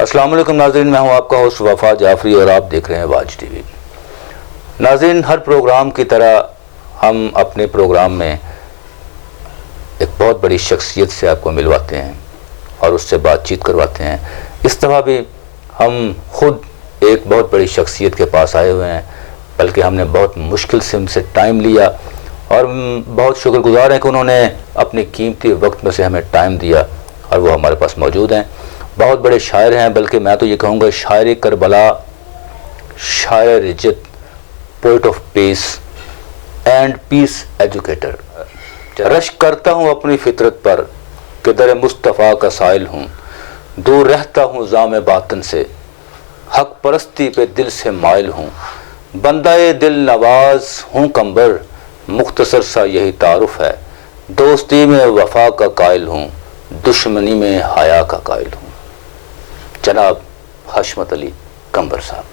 السلام علیکم ناظرین، میں ہوں آپ کا ہوسٹ وفا جعفری اور آپ دیکھ رہے ہیں واج ٹی وی۔ ناظرین، ہر پروگرام کی طرح ہم اپنے پروگرام میں ایک بہت بڑی شخصیت سے آپ کو ملواتے ہیں اور اس سے بات چیت کرواتے ہیں۔ اس طرح بھی ہم خود ایک بہت بڑی شخصیت کے پاس آئے ہوئے ہیں، بلکہ ہم نے بہت مشکل سے ان سے ٹائم لیا اور بہت شکر گزار ہیں کہ انہوں نے اپنے قیمتی وقت میں سے ہمیں ٹائم دیا اور وہ ہمارے پاس موجود ہیں۔ بہت بڑے شاعر ہیں، بلکہ میں تو یہ کہوں گا شاعر کربلا، شاعر Rajat, poet of peace and peace educator. رشک کرتا ہوں اپنی فطرت پر کہ در مصطفیٰ کا سائل ہوں، دور رہتا ہوں زام باطن سے، حق پرستی پہ دل سے مائل ہوں، بندہ دل نواز ہوں کمبر، مختصر سا یہی تعارف ہے، دوستی میں وفا کا قائل ہوں، دشمنی میں حیا کا قائل ہوں۔ جناب حشمت علی کمبر صاحب،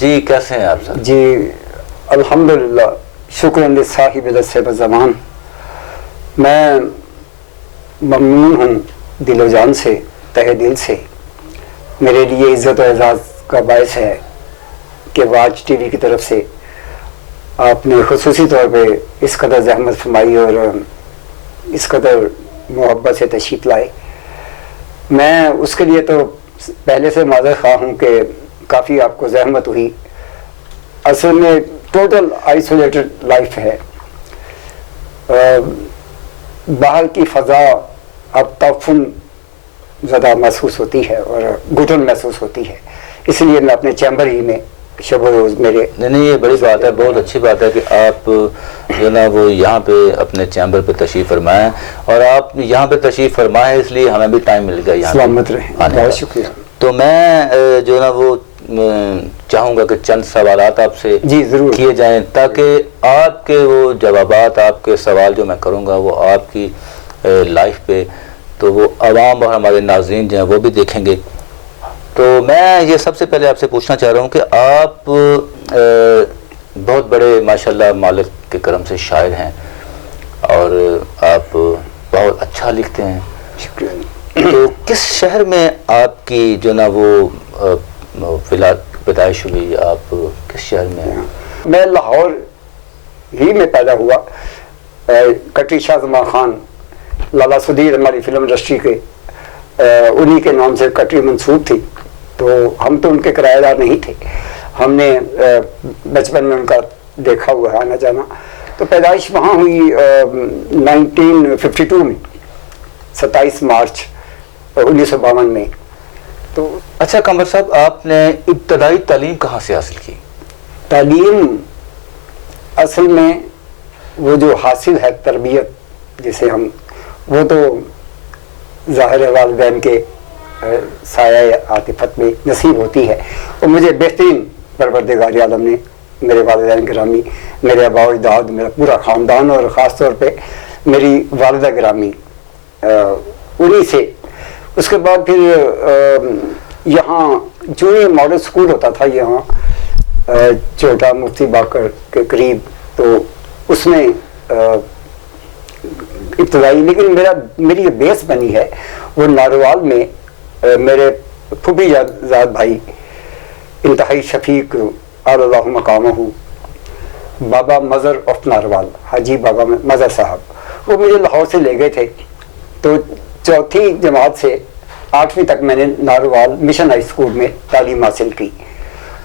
جی کیسے ہیں آپ صاحب؟ جی الحمدللہ، شکر لصاحب الصحب زمان۔ میں ممنون ہوں دل و جان سے، تہ دل سے۔ میرے لیے عزت و اعزاز کا باعث ہے کہ واج ٹی وی کی طرف سے آپ نے خصوصی طور پہ اس قدر زحمت فرمائی اور اس قدر محبت سے تشریف لائے۔ میں اس کے لیے تو پہلے سے معذرت خواہ ہوں کہ کافی آپ کو زحمت ہوئی۔ اصل میں ٹوٹل آئسولیٹڈ لائف ہے، باہر کی فضا اب تعفن زیادہ محسوس ہوتی ہے اور گھٹن محسوس ہوتی ہے، اس لیے میں اپنے چیمبر ہی میں شب و روز میرے نہیں یہ بڑی بات ہے، بہت اچھی بات ہے کہ آپ جو نا وہ یہاں پہ اپنے چیمبر پہ تشریف فرمائیں، اور آپ یہاں پہ تشریف فرمائیں اس لیے ہمیں بھی ٹائم مل گیا یہاں سلامت رہیں۔ بہت شکریہ۔ تو میں جو نا وہ چاہوں گا کہ چند سوالات آپ سے جی ضرور کیے جائیں، تاکہ آپ کے وہ جوابات، آپ کے سوال جو میں کروں گا وہ آپ کی لائف پہ تو وہ عوام اور ہمارے ناظرین جو ہیں وہ بھی دیکھیں گے۔ تو میں یہ سب سے پہلے آپ سے پوچھنا چاہ رہا ہوں کہ آپ بہت بڑے ماشاءاللہ مالک کے کرم سے شاعر ہیں اور آپ بہت اچھا لکھتے ہیں۔ شکریہ۔ تو کس شہر میں آپ کی جو نا وہ پیدائش ہوئی؟ آپ کس شہر میں ہیں؟ میں لاہور ہی میں پیدا ہوا۔ کٹری شاہ زمان خان، لالا سدیر ہماری فلم انڈسٹری کے، انہی کے نام سے کٹری منسوب تھی، تو ہم تو ان کے کرایہ دار نہیں تھے، ہم نے بچپن میں ان کا دیکھا ہوا ہے آنا جانا۔ تو پیدائش وہاں ہوئی 1952 میں، 27 مارچ 1952 میں۔ تو اچھا کمبر صاحب، آپ نے ابتدائی تعلیم کہاں سے حاصل کی؟ تعلیم اصل میں وہ جو حاصل ہے تربیت جسے ہم، وہ تو ظاہر والدین کے سایہ عاطفت میں نصیب ہوتی ہے، اور مجھے بہترین پروردگار عالم نے، میرے والدین گرامی، میرے آباء و اجداد، میرا پورا خاندان اور خاص طور پہ میری والدہ گرامی، انہی سے۔ اس کے بعد پھر یہاں جو یہ ماڈل سکول ہوتا تھا یہاں چھوٹا مفتی باقر کے قریب، تو اس میں ابتدائی، لیکن میری جو بیس بنی ہے وہ ناروال میں میرے پھوپھی زاد بھائی انتہائی شفیق اللہ مقامہ، بابا مظہر آف ناروال، حاجی بابا مظہر صاحب، وہ مجھے لاہور سے لے گئے تھے۔ تو چوتھی جماعت سے 8ویں تک میں نے ناروال مشن ہائی اسکول میں تعلیم حاصل کی،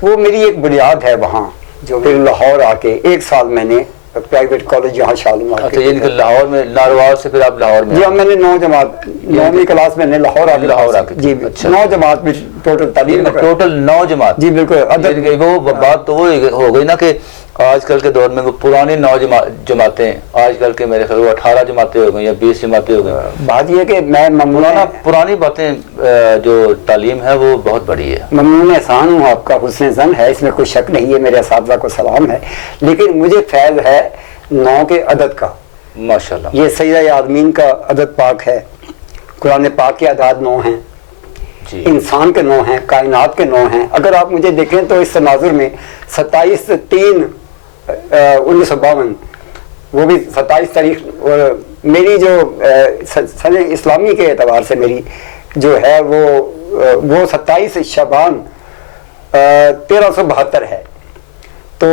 وہ میری ایک بنیاد ہے وہاں۔ جو پھر لاہور آ کے 1 سال میں نے پرائیویٹ کالج یہاں شالمار۔ اچھا، یعنی کہ لاہور میں، ناروال سے پھر آپ لاہور میں؟ جی ہاں، میں نے 9 جماعت 9ویں کلاس میں نے لاہور آ کے جی 9 جماعت میں ٹوٹل تعلیم، ٹوٹل 9 جماعت؟ جی بالکل۔ وہ بات تو وہ ہو گئی نا کہ آج کل کے دور میں وہ پرانی 9 جماعتیں، آج کل کے میرے خیال وہ 18 جماعتیں ہو گئی یا 20 جماعتیں ہو گئی۔ بات یہ کہ میں پرانی باتیں جو تعلیم ہے وہ بہت بڑی ہے۔ ممنون احسان ہوں، آپ کا حسن ظن ہے، اس میں کوئی شک نہیں ہے، میرے اساتذہ کو سلام ہے، لیکن مجھے فیض ہے 9 کے عدد کا۔ ماشاءاللہ، یہ سیدہ عالمین کا عدد پاک ہے، قرآن پاک کے اعداد 9 ہیں، انسان کے 9 ہیں، کائنات کے 9 ہیں۔ اگر آپ مجھے دیکھیں تو اس تناظر میں 27/3/1952 وہ بھی 27 تاریخ، اور میری جو سن اسلامی کے اعتبار سے میری جو ہے وہ وہ 27 شعبان 1372 ہے. تو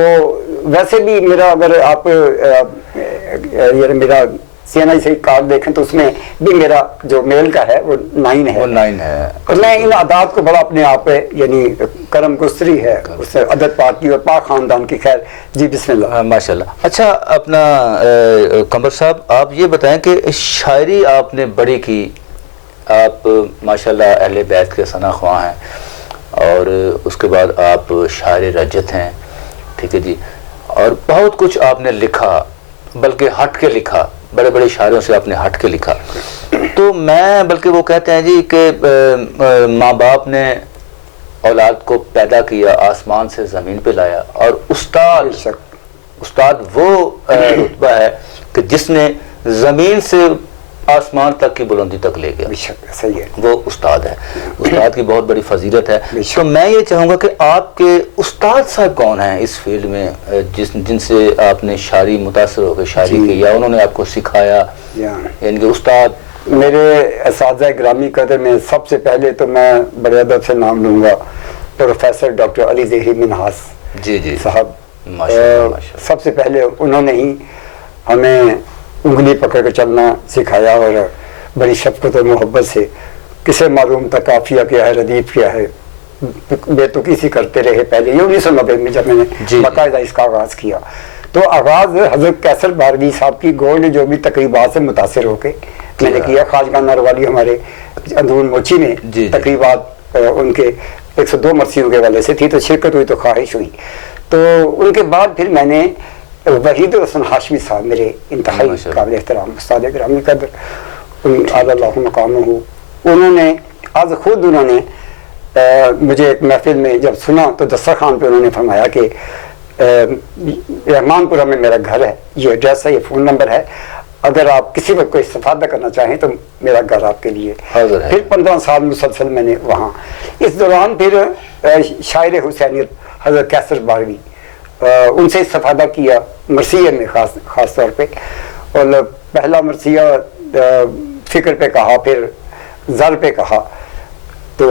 ویسے بھی میرا اگر آپ یہ میرا CNI سے کارڈ دیکھیں تو اس میں بھی میرا جو میل کا ہے وہ 9 ہے. وہ 9 ہے. اور میں ان عادات کو بڑا اپنے آپ پہ یعنی کرم گستری ہے اس عدد پاک کی اور پاک خاندان کی. خیر جی بسم اللہ. ماشاء اللہ. اچھا اپنا قمر صاحب آپ یہ بتائیں کہ شاعری آپ نے بڑی کی, آپ ماشاء اللہ اہل بیت کے ثنا خواں ہیں اور اس کے بعد آپ شاعر رجت ہیں, ٹھیک ہے جی, اور بہت کچھ آپ نے لکھا, بلکہ ہٹ کے لکھا, بڑے بڑے شاعروں سے آپ نے ہٹ کے لکھا. تو میں بلکہ وہ کہتے ہیں جی کہ ماں باپ نے اولاد کو پیدا کیا, آسمان سے زمین پہ لایا, اور استاد وہ رتبہ ہے کہ جس نے زمین سے آسمان تک کی بلندی تک لے گیا, صحیح ہے, وہ استاد ہے. استاد کی بہت بڑی فضیلت ہے. تو میں یہ چاہوں گا کہ آپ کے استاد صاحب کون ہیں اس فیلڈ میں جن سے آپ نے شاعری متاثر ہو کے شاعری کی, یا انہوں نے آپ کو سکھایا, یعنی کہ استاد؟ میرے اساتذہ گرامی قدر میں سب سے پہلے تو میں بڑے ادب سے نام لوں گا پروفیسر ڈاکٹر علی زہری منہاس جی صاحب. ماشاءاللہ. سب سے پہلے انہوں نے ہی ہمیں انگلی پکڑ کر چلنا سکھایا, اور بڑی شفقت اور محبت سے کسے معلوم تھا قافیہ کیا ہے, ردیف کیا ہے, بے تکی سی کرتے رہے. پہلے یہ 1990 میں جب میں نے باقاعدہ اس کا آغاز کیا, تو آغاز حضرت کیسر باروی صاحب کی گولڈ جو بھی تقریبات سے متاثر ہو کے میں نے کیا. خواجہ ناروالی ہمارے اندرون موچی میں تقریبات ان کے 102 مرثیوں کے والے سے تھی, تو شرکت ہوئی تو خواہش ہوئی. تو ان کے بعد پھر میں نے وحید حسن ہاشمی صاحب میرے انتہائی قابل احترام استاد گرامی قدر اعلی اللہ مقامہ, انہوں نے آج خود انہوں نے مجھے ایک محفل میں جب سنا تو دسترخوان پہ انہوں نے فرمایا کہ رحمان پورہ میں میرا گھر ہے, یہ ایڈریس ہے, یہ فون نمبر ہے, اگر آپ کسی وقت کوئی استفادہ کرنا چاہیں تو میرا گھر آپ کے لیے. پھر 15 سال مسلسل میں نے وہاں, اس دوران پھر شاعر حسینیت حضرت کیسر باروی ان سے استفادہ کیا مرثیہ میں خاص طور پہ, اور پہلا مرثیہ فکر پہ کہا, پھر زر پہ کہا, تو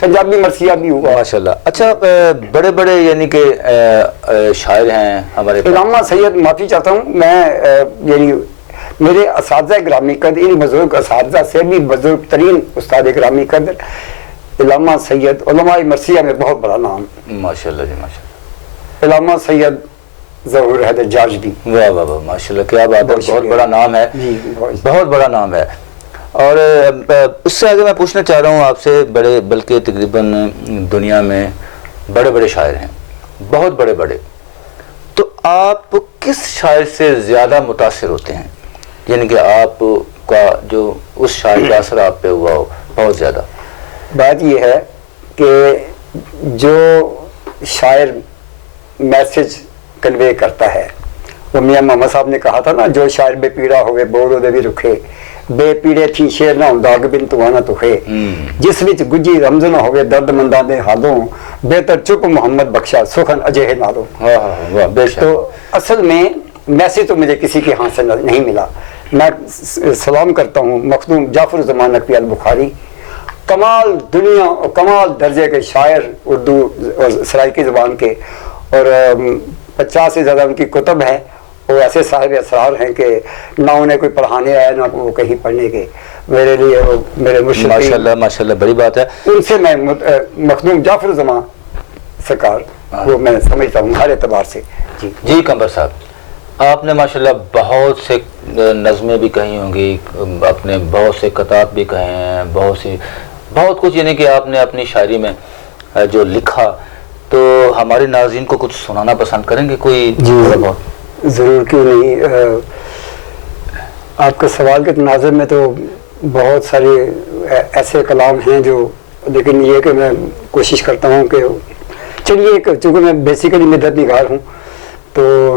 پنجابی مرثیہ بھی ہوا ماشاءاللہ. اچھا بڑے بڑے یعنی کہ شاعر ہیں ہمارے علامہ سید, معافی چاہتا ہوں میں, یعنی میرے اساتذہ گرامی قدر, ان بزرگ اساتذہ سے بھی بزرگ ترین استاد گرامی قدر علامہ سید, علماء مرثیہ میں بہت بڑا نام. ماشاءاللہ جی ماشاءاللہ. علامہ سید ظہور حیدر جاجبی, واہ واہ واہ ماشاءاللہ, کیا بات ہے, بہت بڑا نام ہے, بہت بڑا نام ہے. اور اس سے آگے میں پوچھنا چاہ رہا ہوں آپ سے, بڑے بلکہ تقریباً دنیا میں بڑے بڑے شاعر ہیں, بہت بڑے بڑے, تو آپ کس شاعر سے زیادہ متاثر ہوتے ہیں, یعنی کہ آپ کا جو اس شاعر کا اثر آپ پہ ہوا ہو بہت زیادہ؟ بات یہ ہے کہ جو شاعر میسج کنوے کرتا ہے, وہ میاں محمد صاحب نے کہا تھا نا, جو شاعر بے پیڑا ہوئے بور دے بھی رکھے, بے پیڑے تھی شیر نہ ہوں داغ بن تو آنا تو ہے, جس وچ گجی رمز نہ ہوئے درد منداں دے حالوں, بہتر چپ محمد بخشا سخن اجے نالوں. تو اصل میں میسج تو مجھے کسی کے ہاتھ سے نہیں ملا. میں سلام کرتا ہوں مخدوم جعفر زمان نقوی البخاری, کمال دنیا اور کمال درجے کے شاعر اردو اور سرائکی زبان کے, اور 50 سے زیادہ ان کی کتب ہیں. وہ ایسے صاحب اسرار ہیں کہ نہ انہیں کوئی پڑھانے آیا نہ وہ کہیں پڑھنے کے, میرے لیے وہ میرے مرشد. ماشاءاللہ ماشاءاللہ, بڑی بات ہے. ان سے میں مخدوم جعفر زمان سرکار وہ میں سمجھتا ہوں ہر اعتبار سے. جی قمر صاحب, آپ نے ماشاءاللہ بہت سے نظمیں بھی کہی ہوں گی, اپنے بہت سے قطعات بھی کہے ہیں, بہت کچھ, یعنی کہ آپ نے اپنی شاعری میں جو لکھا, تو ہمارے ناظرین کو کچھ سنانا پسند کریں گے کوئی؟ جی ضرور, کیوں نہیں. آپ کے سوال کے تناظر میں تو بہت سارے ایسے کلام ہیں جو, لیکن یہ کہ میں کوشش کرتا ہوں کہ چلیے, چونکہ میں بیسیکلی مدت نگار ہوں, تو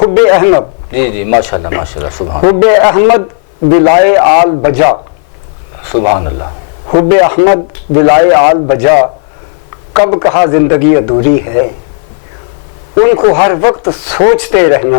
حب احمد, جی ماشاءاللہ ماشاءاللہ, سبحان حب احمد ولائے آل بجا, سبحان اللہ. حب احمد ولائے آل بجا, کب کہا زندگی ادھوری ہے, ان کو ہر وقت سوچتے رہنا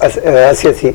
80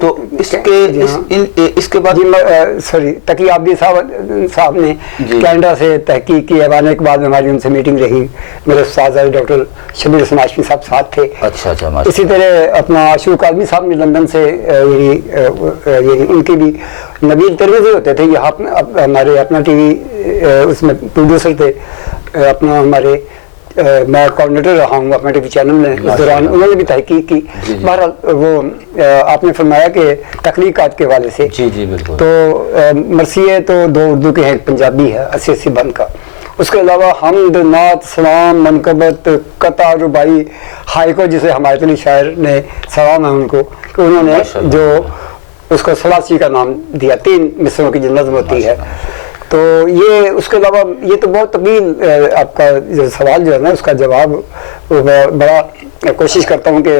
تو اس کے بعد سوری تقی عابدی صاحب نے کینیڈا سے تحقیق کی، آنے کے بعد ہماری ان سے میٹنگ رہی، میرے استاد ڈاکٹر شبیر حسن ہاشمی صاحب ساتھ تھے. اچھا اسی طرح اپنا اشوق عالمی صاحب نے لندن سے یعنی ان کی بھی نبیل ترمیزی ہوتے تھے یہاں ہمارے اپنا ٹی وی اس میں پروڈیوسر تھے اپنا ہمارے، میں کوآرڈینیٹر رہا ہوں اپنا ٹی وی چینل میں، اس دوران انہوں نے بھی تحقیق کی. بہرحال وہ آپ نے فرمایا کہ تخلیقات کے حوالے سے تو مرثیے تو 2 اردو کے ہیں، ایک پنجابی ہے 80 بند کا. اس کے علاوہ حمد، نعت، سلام، منقبت، قطع، رباعی، ہائیکو جسے حمایت علی شاعر نے، سلام ہے ان کو کہ انہوں نے جو اس کو ثلاثی کا نام دیا، 3 مصروں کی جو نظم ہوتی ہے. تو یہ اس کے علاوہ یہ تو بہت طویل آپ کا جو سوال جو ہے نا اس کا جواب بڑا کوشش کرتا ہوں کہ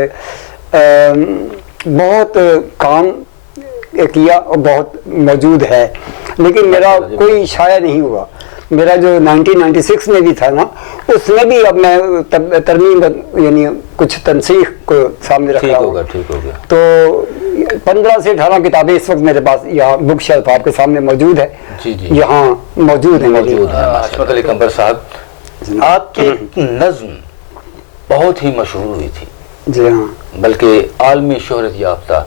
بہت کام کیا اور بہت موجود ہے، لیکن میرا کوئی شائع نہیں ہوا. میرا جو 1996 میں بھی تھا نا اس میں بھی اب میں ترمیم یعنی کچھ تنسیخ کو سامنے رکھ رہا ہوں. تو 15 سے 18 کتابیں اس وقت میرے پاس یہاں بک شیلف آپ کے سامنے موجود ہے، یہاں موجود ہیں. عصمت علی قمبر صاحب، آپ کی نظم بہت ہی مشہور ہوئی تھی. جی ہاں، بلکہ عالمی شہرت یافتہ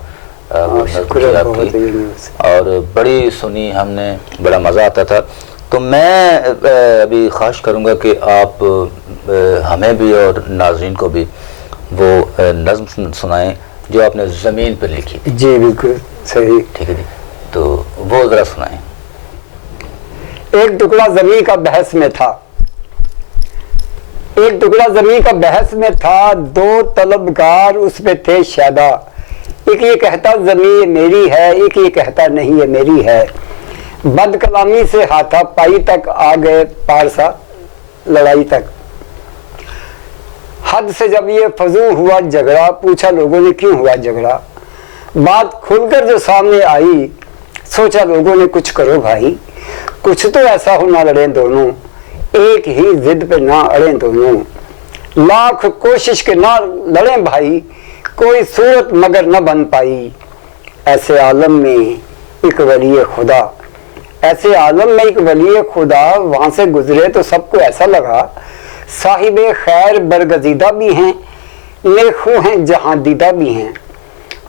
اور بڑی سنی ہم نے، بڑا مزہ آتا تھا. تو میں ابھی خواہش کروں گا کہ آپ ہمیں بھی اور ناظرین کو بھی وہ نظم سنائیں جو آپ نے زمین پر لکھی. جی بالکل صحیح. ٹھیک ہے جی، تو وہ ذرا سنائیں. ایک ٹکڑا زمین کا بحث میں تھا، ایک ٹکڑا زمین کا بحث میں تھا، 2 طلبگار اس پہ تھے شیدا. ایک یہ کہتا زمین یہ میری ہے، ایک یہ کہتا نہیں یہ میری ہے. بد کلامی سے ہاتھا پائی تک آ گئے پارسا لڑائی تک. حد سے جب یہ فضول ہوا جھگڑا، پوچھا لوگوں نے کیوں ہوا جھگڑا. بات کھل کر جو سامنے آئی، سوچا لوگوں نے کچھ کرو بھائی، کچھ تو ایسا ہو نہ لڑیں دونوں، ایک ہی ضد پہ نہ اڑیں دونوں. لاکھ کوشش کے نہ لڑیں بھائی، کوئی صورت مگر نہ بن پائی. ایسے عالم میں ایک ولی خدا، ایسے عالم میں ایک ولی خدا، وہاں سے گزرے تو سب کو ایسا لگا صاحب خیر برگزیدہ بھی ہیں، نیکخو ہیں جہاں دیدہ بھی ہیں.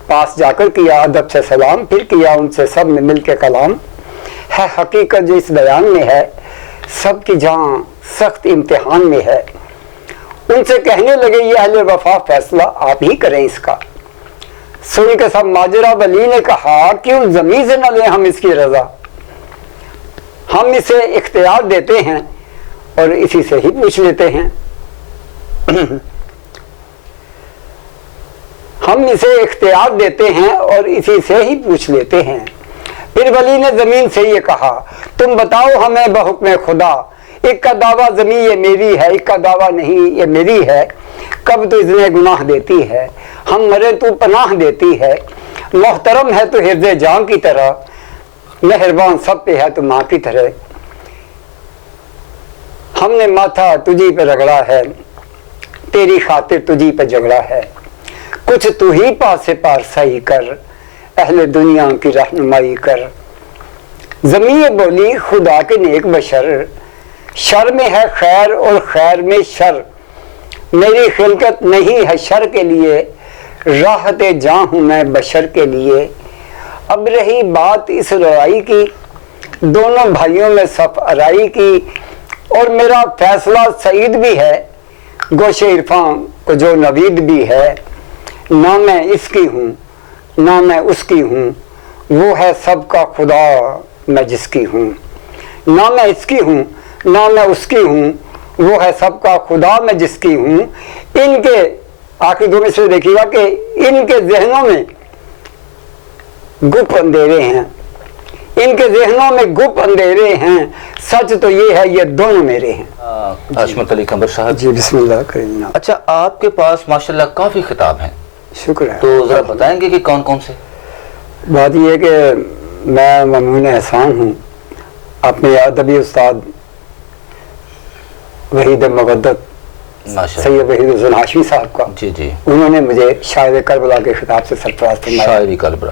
پاس جا کر کیا ادب سے سلام، پھر کیا ان سے سب نے مل کے کلام. ہے حقیقت جو اس بیان میں ہے، سب کی جہاں سخت امتحان میں ہے. ان سے کہنے لگے یہ اہل وفا فیصلہ آپ ہی کریں اس کا. سن کے سب ماجرہ ولی نے کہا کیوں زمین سے نہ لیں ہم اس کی رضا. ہم اسے اختیار دیتے ہیں اور اسی سے ہی پوچھ لیتے ہیں. ہم اسے اختیار دیتے ہیں اور اسی سے ہی پوچھ لیتے ہیں. پھر ولی نے زمین سے یہ کہا تم بتاؤ ہمیں بحکم خدا، ایک کا دعویٰ زمین یہ میری ہے، ایک کا دعویٰ نہیں یہ میری ہے. کب تو اذن گناہ دیتی ہے، ہم مرے تو پناہ دیتی ہے. محترم ہے تو حرز جام کی طرح، مہربان سب پہ ہے تو ماں کی طرح. ہم نے ماتھا تجھی پہ رگڑا ہے، تیری خاطر تجھی پہ جھگڑا ہے. کچھ تو ہی پاس سے پارسائی کر، اہل دنیا کی رہنمائی کر. زمین بولی خدا کے نیک بشر، شر میں ہے خیر اور خیر میں شر. میری خلقت نہیں ہے شر کے لیے، راحت جاں ہوں میں بشر کے لیے. اب رہی بات اس لڑائی کی، دونوں بھائیوں میں صف آرائی کی. اور میرا فیصلہ سعید بھی ہے، گوش عرفاں کو جو نوید بھی ہے. نہ میں اس کی ہوں نہ میں اس کی ہوں، وہ ہے سب کا خدا میں جس کی ہوں. نہ میں اس کی ہوں نہ میں اس کی ہوں، وہ ہے سب کا خدا میں جس کی ہوں. ان کے آخری 2 مصرے دیکھیے گا کہ ان کے ذہنوں میں گپ اندھیرے ہیں، ان کے ذہنوں میں گپ اندھیرے ہیں، سچ تو یہ ہے یہ دونوں میرے ہیں. عصمت علی قمبر صاحب جی بسم اللہ کریں. اچھا آپ کے پاس ماشاءاللہ کافی خطاب ہیں، شکر ہے. تو ذرا بتائیں گے کہ کون کون سے؟ بات یہ ہے کہ میں ممنون احسان ہوں اپنے ادبی استاد وحید مودت سید وحید حسن ہاشمی صاحب کا. جی جی، انہوں نے مجھے شاعر کربلا کے خطاب سے سرفراز فرمایا. شاعری کربلا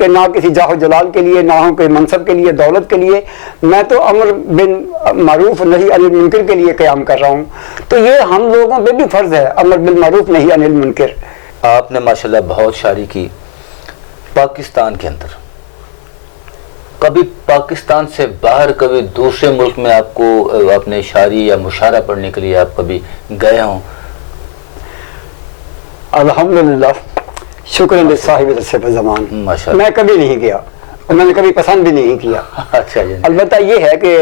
کہ نہ کسی جاہ و جلال کے لیے، نہ ہوں کوئی منصب کے لیے، دولت کے لیے، میں تو امر بالمعروف نہی عن المنکر کے لیے قیام کر رہا ہوں. تو یہ ہم لوگوں پہ بھی فرض ہے، امر بالمعروف نہی عن المنکر. آپ نے ماشاءاللہ بہت شاعری کی. پاکستان کے اندر کبھی پاکستان سے باہر کبھی دوسرے ملک میں آپ کو اپنے شاعری یا مشاعرہ پڑھنے کے لیے آپ کبھی گئے ہوں؟ الحمدللہ، شکر لصاحب الصف زمان، ماشاءاللہ. میں کبھی نہیں گیا اور میں نے کبھی پسند بھی نہیں کیا. اچھا جی. البتہ یہ ہے کہ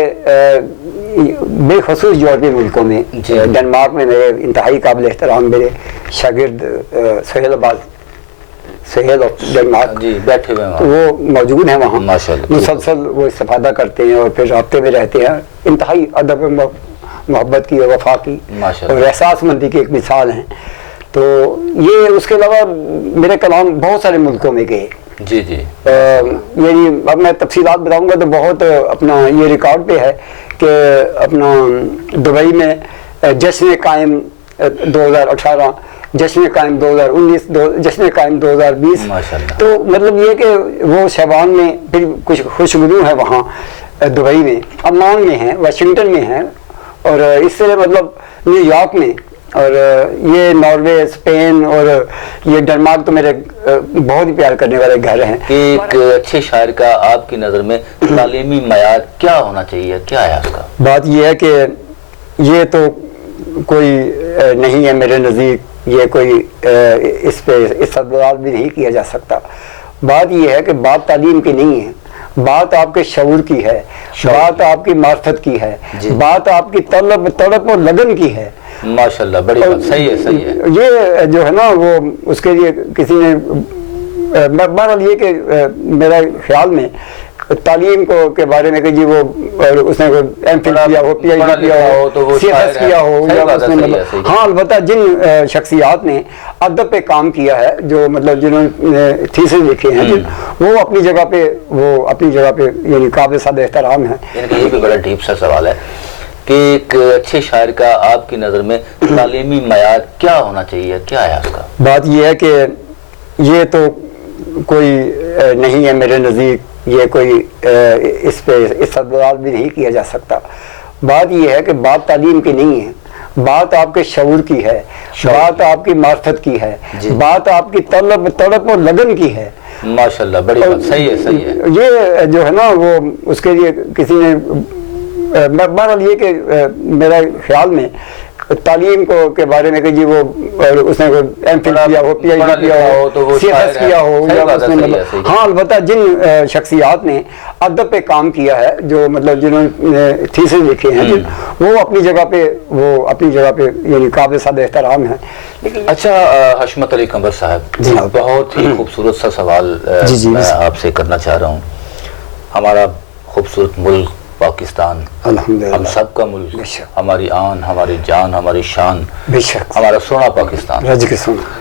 بالخصوص یورپی ملکوں میں، ڈنمارک میں میرے انتہائی قابل احترام میرے شاگرد سہیل آف ڈنمارک جی بیٹھے ہوئے تو وہ موجود ہیں وہاں. ماشاءاللہ. مسلسل وہ استفادہ کرتے ہیں اور پھر رابطے میں رہتے ہیں. انتہائی ادب محبت کی اور وفا کی اور احساس مندی کی ایک مثال ہیں. تو یہ اس کے علاوہ میرے کلام بہت سارے ملکوں میں گئے. جی جی. یعنی اب میں تفصیلات بتاؤں گا تو بہت اپنا یہ ریکارڈ پہ ہے کہ اپنا دبئی میں جشن قائم 2018، جشن قائم 2019، جشن قائم 2020. تو مطلب یہ کہ وہ شیبان میں پھر کچھ خوشگلو ہیں وہاں دبئی میں، عمان میں ہیں، واشنگٹن میں ہیں، اور اس سے مطلب نیو یارک میں، اور یہ ناروے، اسپین اور یہ ڈنمارک تو میرے بہت ہی پیار کرنے والے گھر ہیں. ایک اچھے شاعر کا آپ کی نظر میں تعلیمی معیار کیا ہونا چاہیے، کیا ہے اس کا؟ بات یہ ہے کہ یہ تو کوئی نہیں ہے میرے نزدیک، یہ کوئی اس پہ استدلال بھی نہیں کیا جا سکتا. بات یہ ہے کہ بات تعلیم کی نہیں ہے، بات آپ کے شعور کی ہے، بات آپ کی معرفت کی ہے، بات آپ کی طلب اور لگن کی ہے. ماشاءاللہ، بڑی بات. صحیح ہے، صحیح ہے. یہ جو ہے نا وہ اس کے لیے کسی نے بہرحال یہ کہ میرا خیال میں تعلیم کو کے بارے میں کہ جی وہ اس نے ایم فل کیا ہو، پی ایچ ڈی کیا ہو، سی ایس کیا ہو، یا اس نے مطلب ہاں البتہ جن شخصیات نے ادب پہ کام کیا ہے، جو مطلب جنہوں نے تھیسس لکھے ہیں، وہ اپنی جگہ پہ یعنی قابل صد احترام ہیں. یہ بھی بڑا ڈیپ سا سوال ہے کہ ایک اچھے شاعر کا آپ کی نظر میں تعلیمی معیار کیا ہونا چاہیے، کیا ہے اس کا؟ بات یہ ہے کہ یہ تو کوئی نہیں ہے میرے نزدیک، یہ کوئی اس پہ استدلال بھی نہیں کیا جا سکتا. بات یہ ہے کہ بات تعلیم کی نہیں ہے، بات آپ کے شعور کی ہے، بات آپ کی معرفت کی ہے، بات آپ کی طلب اور لگن کی ہے. ماشاءاللہ، بڑی بات. صحیح ہے، صحیح ہے. یہ جو ہے نا وہ اس کے لیے کسی نے بہرحال یہ کہ میرا خیال میں تعلیم کو کے بارے میں کہ جی وہ اس نے ایم فل کیا ہو، پی ایچ ڈی کیا ہو، سی ایس کیا ہو، یا اس نے مطلب ہاں البتہ جن شخصیات نے ادب پہ کام کیا ہے، جو مطلب جنہوں نے تھیسس لکھے ہیں، وہ اپنی جگہ پہ یعنی قابل صد احترام ہیں. اچھا حشمت علی قمر صاحب، بہت ہی خوبصورت سا سوال میں آپ سے کرنا چاہ رہا ہوں. ہمارا خوبصورت ملک پاکستان، ہم سب کا ملک، ہماری آن، ہماری جان، ہماری شان، ہمارا سونا پاکستان.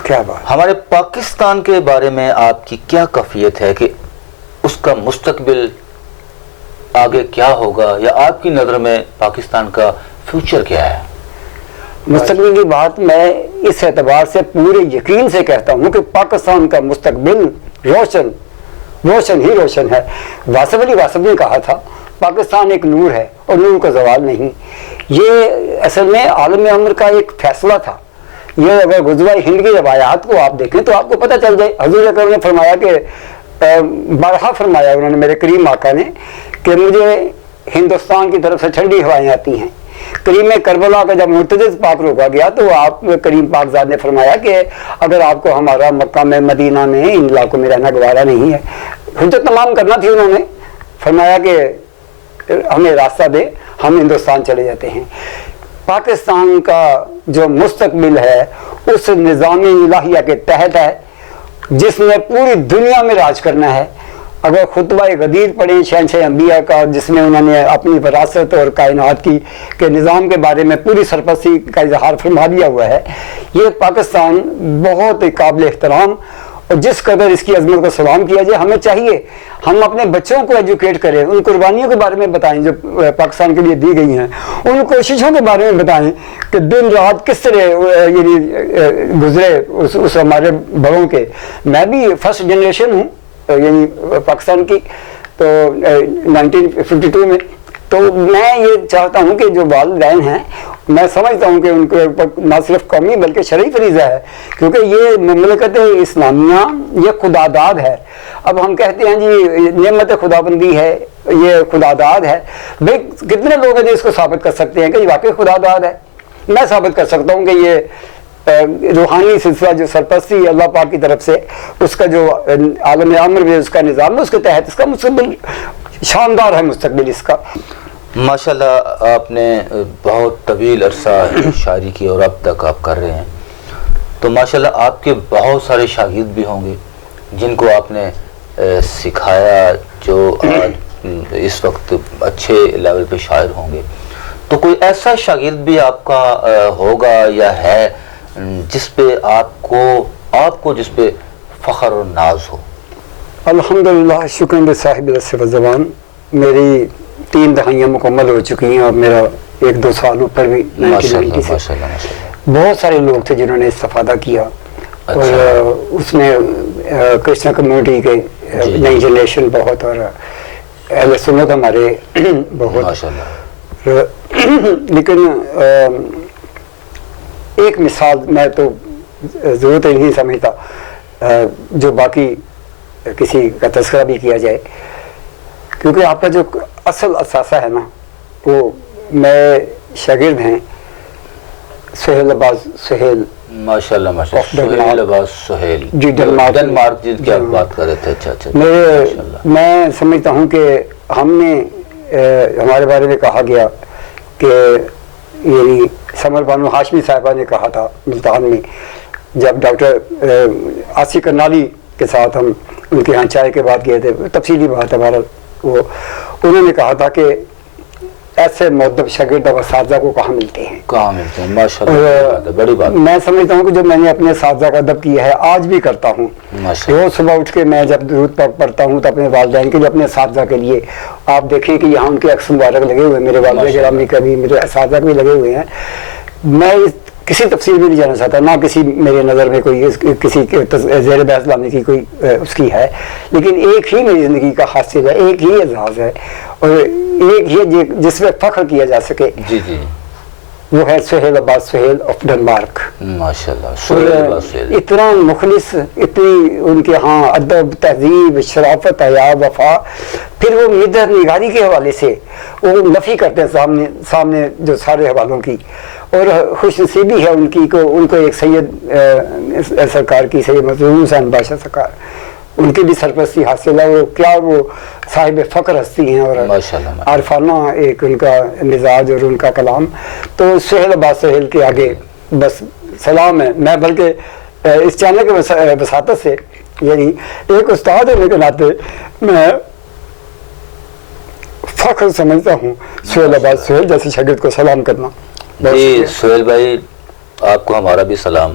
کیا بات. ہمارے پاکستان کے بارے میں آپ کی کیا کیفیت ہے کہ اس کا مستقبل آگے کیا ہوگا، یا آپ کی نظر میں پاکستان کا فیوچر کیا ہے؟ مستقبل کی بات میں اس اعتبار سے پورے یقین سے کہتا ہوں کہ پاکستان کا مستقبل روشن ہی روشن ہے. واصف علی واصف نے کہا تھا پاکستان ایک نور ہے اور نور کا زوال نہیں. یہ اصل میں عالم امر کا ایک فیصلہ تھا. یہ اگر غزوہ ہند کی روایات کو آپ دیکھیں تو آپ کو پتہ چل جائے. حضور اکرم نے فرمایا کہ بارہا فرمایا انہوں نے، میرے کریم آقا نے، کہ مجھے ہندوستان کی طرف سے ٹھنڈی ہوائیں آتی ہیں. کریم کربلا کا جب مرتضی پاک روکا گیا تو آپ کریم پاک زاد نے فرمایا کہ اگر آپ کو ہمارا مکہ میں، مدینہ میں، ان علاقوں میں رہنا گوارا نہیں ہے، حجت تمام کرنا تھی، انہوں نے فرمایا کہ ہمیں راستہ دے، ہم ہندوستان چلے جاتے ہیں. پاکستان کا جو مستقبل ہے اس نظام الہیہ کے تحت ہے جس نے پوری دنیا میں راج کرنا ہے. اگر خطبہ غدیر پڑھیں شہنشاہ انبیاء کا، جس میں انہوں نے اپنی وراثت اور کائنات کی کے نظام کے بارے میں پوری سرپرستی کا اظہار فرما دیا ہوا ہے. یہ پاکستان بہت قابل احترام، اور جس قدر اس کی عظمت کو سلام کیا جائے. ہمیں چاہیے ہم اپنے بچوں کو ایجوکیٹ کریں، ان قربانیوں کے بارے میں بتائیں جو پاکستان کے لیے دی گئی ہیں، ان کوششوں کے بارے میں بتائیں کہ دن رات کس طرح یعنی گزرے اس ہمارے بڑوں کے. میں بھی فرسٹ جنریشن ہوں یعنی پاکستان کی، تو 1952 میں. تو میں یہ چاہتا ہوں کہ جو والدین ہیں، میں سمجھتا ہوں کہ ان کے اوپر نہ صرف قومی بلکہ شرعی فریضہ ہے، کیونکہ یہ مملکت اسلامیہ یہ خدا داد ہے. اب ہم کہتے ہیں جی نعمت خدا بندی ہے، یہ خدا داد ہے. بھائی کتنے لوگ ہیں جو اس کو ثابت کر سکتے ہیں کہ یہ واقعی خدا داد ہے؟ میں ثابت کر سکتا ہوں کہ یہ روحانی سلسلہ جو سرپرستی اللہ پاک کی طرف سے، اس کا جو عالم امر میں اس کا نظام ہے، اس کے تحت اس کا مستقبل شاندار ہے. مستقبل اس کا ماشاءاللہ آپ نے بہت طویل عرصہ شاعری کی اور اب تک آپ کر رہے ہیں، تو ماشاءاللہ آپ کے بہت سارے شاگرد بھی ہوں گے جن کو آپ نے سکھایا، جو آج اس وقت اچھے لیول پہ شاعر ہوں گے. تو کوئی ایسا شاگرد بھی آپ کا ہوگا یا ہے جس پہ آپ کو جس پہ فخر اور ناز ہو؟ الحمدللہ، شکر صاحب الصف زبان. میری 3 دہائیاں مکمل ہو چکی ہیں اور میرا 1-2 سال اوپر بھی 1990 سے. بہت سارے لوگ تھے جنہوں نے استفادہ کیا، اور اس میں کرسچن کمیونٹی کے نئی جنریشن بہت، اور اہل سنت ہمارے بہت. لیکن ایک مثال میں تو ضرورت نہیں سمجھتا جو باقی کسی کا تذکرہ بھی کیا جائے، کیونکہ آپ کا جو اصل اثاثہ ہے نا، وہ میں شاگرد ہیں سہیل عباس سہیل. ماشاءاللہ ماشاءاللہ، سہیل عباس سہیل جی، ڈنمارک جن کی آپ بات کر رہے تھے. اچھا. میں سمجھتا ہوں کہ ہم نے ہمارے بارے میں کہا گیا کہ یعنی سمر بانو ہاشمی صاحبہ نے کہا تھا ملتان میں، جب ڈاکٹر آصف کرنالی کے ساتھ ہم ان کے ہاں چائے کے بعد گئے تھے، تفصیلی بات ہے ہمارا، وہ انہوں نے کہا تھا کہ ایسے مؤدب شاگرد اور اساتذہ کو کہاں ملتے ہیں. ماشاءاللہ، بڑی بات. میں سمجھتا ہوں کہ جو میں نے اپنے اساتذہ کا ادب کیا ہے آج بھی کرتا ہوں. روز صبح اٹھ کے میں جب درود پڑھتا ہوں تو اپنے والدین کے لیے، اپنے اساتذہ کے لیے. آپ دیکھیں کہ یہاں ان کے عکس مبارک لگے ہوئے ہیں، میرے والد گرامی کا بھی، میرے اساتذہ بھی لگے ہوئے ہیں. میں کسی تفصیل میں نہیں جانا چاہتا، نہ کسی میرے نظر میں کوئی کسی زیر بحث لانے کی کوئی اس کی ہے، لیکن ایک ہی میری زندگی کا حاصل ہے، ایک ہی اعزاز ہے، اور ایک ہی جس میں فخر کیا جا سکے. جی جی، وہ ہے سہیل عباس سہیل آف ڈنمارک. ماشاءاللہ، سہیل عباس سہیل اتنا مخلص، اتنی ان کے ہاں ادب، تہذیب، شرافت، حیا، وفا. پھر وہ مدت نگاری کے حوالے سے وہ نفی کرتے ہیں سامنے جو سارے حوالوں کی، اور خوش نصیبی ہے ان کی کو ان کو ایک سید سرکار کی، سید مظلوم حسین بادشاہ سرکار، ان کی بھی سرپرستی حاصل ہے. اور کیا وہ صاحب فخر ہستی ہیں، اور عارفانہ ایک ان کا مزاج اور ان کا کلام. تو سہیل عباس سہیل کے آگے بس سلام ہے. میں بلکہ اس چینل کے وساطت سے، یعنی ایک استاد ہونے کے ناطے میں فخر سمجھتا ہوں سہیل عباس سہیل جیسے شاگرد کو سلام کرنا. جی سہیل بھائی، آپ کو ہمارا بھی سلام،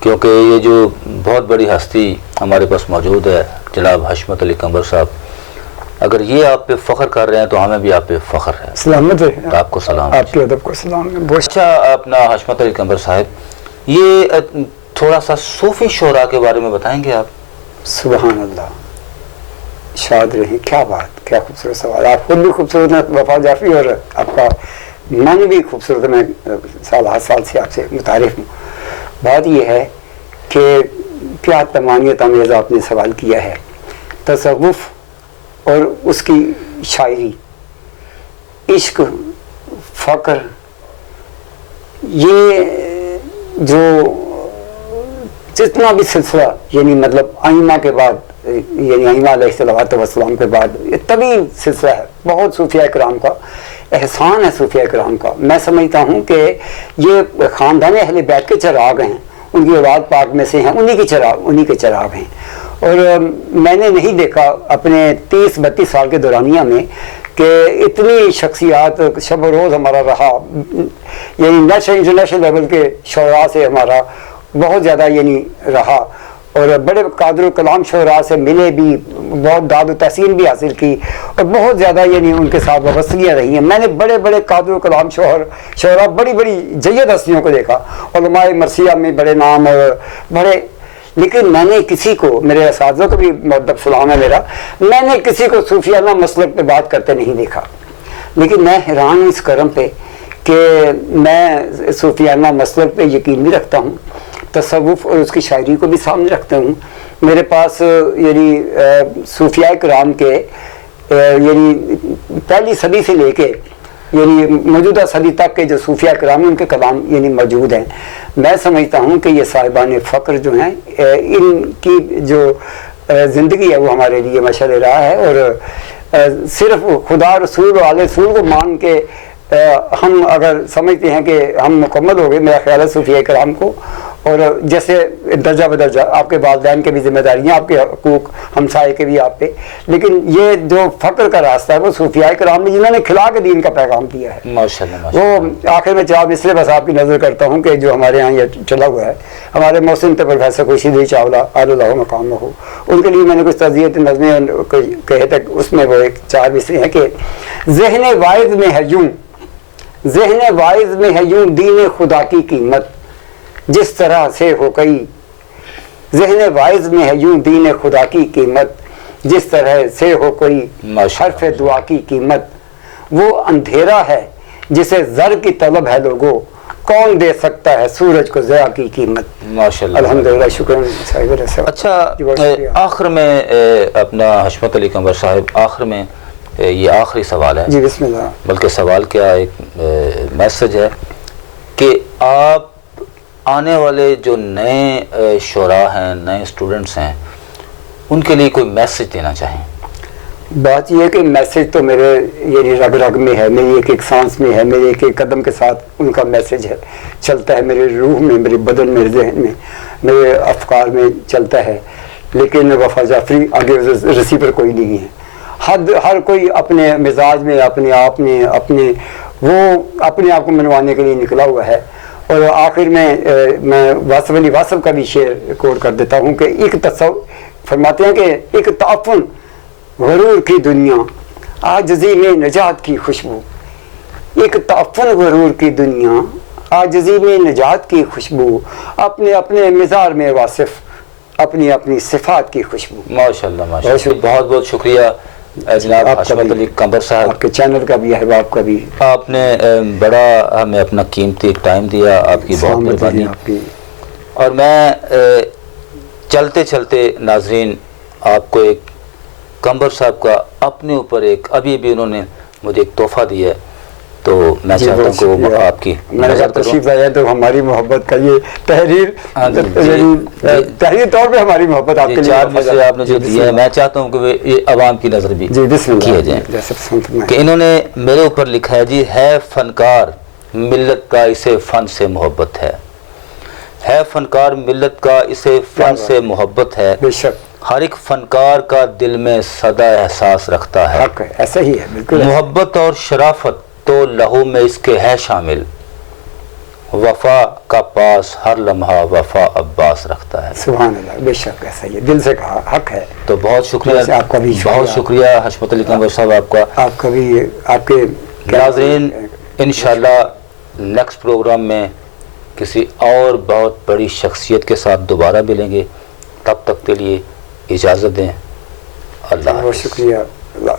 کیونکہ یہ جو بہت بڑی ہستی ہمارے پاس موجود ہے جناب حشمت علی قمر صاحب، اگر یہ آپ پہ فخر کر رہے ہیں تو ہمیں بھی آپ پہ فخر ہے. سلامت ہے، آپ کو سلام، آپ کے ادب کو سلام. اچھا، اپنا حشمت علی قمر صاحب، یہ تھوڑا سا صوفی شعراء کے بارے میں بتائیں گے آپ؟ سبحان اللہ، شاد رہیں. کیا بات، کیا خوبصورت سوال. آپ خود بھی خوبصورت ہیں وفا جعفری، اور آپ کا من بھی خوبصورت ہے. میں سال سے آپ سے متعارف ہوں. بات یہ ہے کہ کیا تمانیت آمیز آپ نے سوال کیا ہے. تصوف اور اس کی شاعری، عشق، فقر، یہ جو جتنا بھی سلسلہ، یعنی مطلب ائمہ کے بعد، یعنی ائمہ علیہ السلام کے بعد یہ طویل سلسلہ ہے. بہت صوفیاء کرام کا احسان ہے، صوفیاء کرام کا. میں سمجھتا ہوں کہ یہ خاندان اہل بیت کے چراغ ہیں، ان کی اولاد پاک میں سے ہیں، انہی کے چراغ ہیں. اور میں نے نہیں دیکھا اپنے 30-32 سال کے دورانیہ میں کہ اتنی شخصیات شب و روز ہمارا رہا، یعنی نیشنل انٹرنیشنل لیول کے شعراء سے ہمارا بہت زیادہ یعنی رہا، اور بڑے قادر و کلام شعراء سے ملے بھی، بہت داد و تحسین بھی حاصل کی، اور بہت زیادہ یعنی ان کے ساتھ وابستگیاں رہی ہیں. میں نے بڑے بڑے قادر و کلام شعراء، بڑی بڑی جید ہستیوں کو دیکھا، علماء مرثیہ میں بڑے نام اور بڑے، لیکن میں نے کسی کو, میرے اساتذہ کو بھی مؤدب سلام ہے میرا, میں نے کسی کو صوفیانہ مسلک پہ بات کرتے نہیں دیکھا. لیکن میں حیران ہوں اس کرم پہ کہ میں صوفیانہ مسلک پہ یقین بھی رکھتا ہوں, تصوف اور اس کی شاعری کو بھی سامنے رکھتا ہوں. میرے پاس یعنی صوفیاء کرام کے یعنی پہلی صدی سے لے کے یعنی موجودہ صدی تک کے جو صوفیاء کرام ہیں ان کے کلام یعنی موجود ہیں. میں سمجھتا ہوں کہ یہ صاحبان فقر جو ہیں ان کی جو زندگی ہے وہ ہمارے لیے مشعل راہ ہے, اور صرف خدا رسول و آل رسول کو مان کے ہم اگر سمجھتے ہیں کہ ہم مکمل ہو گئے, میرا خیال ہے صوفیاء کرام کو, اور جیسے درجہ بدرجہ آپ کے والدین کے بھی ذمہ داریاں, آپ کے حقوق ہمسائے کے بھی آپ پہ, لیکن یہ جو فقر کا راستہ ہے وہ صوفیاء کرام نے جنہوں نے کھلا کے دین کا پیغام دیا ہے. ماشاءاللہ. وہ آخر میں چار مصرے بس آپ کی نظر کرتا ہوں کہ جو ہمارے ہاں یہ چلا ہوا ہے, ہمارے محسن پروفیسر خورشید چاولہ اللہ مقام ہو, ان کے لیے میں نے کچھ تعزیت نظمیں کہے تک, اس میں وہ ایک چار مصرے ہیں کہ ذہن واعظ میں ہے یوں, ذہن واعظ میں ہے یوں دین خدا کی قیمت جس طرح سے ہو گئی, ذہن واعظ میں ہے یوں دین خدا کی قیمت جس طرح سے ہو کوئی حرف دعا کی قیمت, وہ اندھیرا ہے جسے زر کی طلب ہے لوگوں, کون دے سکتا ہے سورج کو ضیاء کی قیمت. ماشاءاللہ. الحمدللہ. شکر. اچھا, آخر میں اپنا حشمت علی قمر صاحب, آخر میں یہ آخری سوال ہے. جی بسم اللہ. بلکہ سوال کیا, ایک میسج ہے کہ آپ آنے والے جو نئے شعراء ہیں, نئے اسٹوڈنٹس ہیں, ان کے لیے کوئی میسج دینا چاہیں. بات یہ ہے کہ میسج تو میرے یعنی رگ رگ میں ہے, میری ایک ایک سانس میں ہے, میرے ایک ایک قدم کے ساتھ ان کا میسج ہے, چلتا ہے میرے روح میں, میرے بدن میں, ذہن میں, میرے افکار میں چلتا ہے. لیکن وفا جعفری آگے رسی پر کوئی نہیں ہے. ہر کوئی اپنے مزاج میں, اپنے آپ میں, اپنے آپ کو منوانے کے لیے نکلا ہوا ہے. اور آخر میں واصف علی واصف کا بھی شعر کوٹ کر دیتا ہوں کہ ایک فرماتے ہیں کہ ایک تعفن غرور کی دنیا عاجزی میں نجات کی خوشبو, ایک تعفن غرور کی دنیا عاجزی میں نجات کی خوشبو, اپنے اپنے مزار میں واصف اپنی اپنی صفات کی خوشبو. ماشاءاللہ. ماشاءاللہ. بہت بہت شکریہ جناب حشمت علی قمر صاحب, آپ کے چینل کا بھی, احباب کا بھی. آپ نے بڑا ہمیں اپنا قیمتی ٹائم دیا, آپ کی بہت مہربانی. اور میں چلتے چلتے ناظرین آپ کو ایک قمر صاحب کا اپنے اوپر ایک ابھی انہوں نے مجھے ایک تحفہ دیا ہے, تو میں چاہتا ہوں کہ وہ آپ کی نظر تشریف لایا. تو ہماری محبت کا یہ تحریر طور پہ ہماری محبت آپ کے لیے, چار میں سے آپ نے جو دیا ہے, میں چاہتا ہوں کہ یہ عوام کی نظر بھی کیے جائیں. کہ انہوں نے میرے اوپر لکھا ہے, جی ہے فنکار ملت کا اسے فن سے محبت ہے فنکار ملت کا اسے فن سے محبت ہے, بے شک ہر ایک فنکار کا دل میں سدا احساس رکھتا ہے. ایسا ہی ہے, بالکل. محبت اور شرافت تو لہو میں اس کے ہے شامل, وفا کا پاس ہر لمحہ وفا عباس رکھتا ہے. سبحان اللہ. بے شک ایسا ہی ہے, دل سے کہا, حق ہے. تو بہت شکریہ آپ کا بھی, بہت شکریہ حشمت علی قمر صاحب آپ کا بھی. آپ کے ناظرین انشاءاللہ نیکسٹ پروگرام میں کسی اور بہت بڑی شخصیت کے ساتھ دوبارہ ملیں گے. تب تک کے لیے اجازت دیں. اللہ. بہت شکریہ.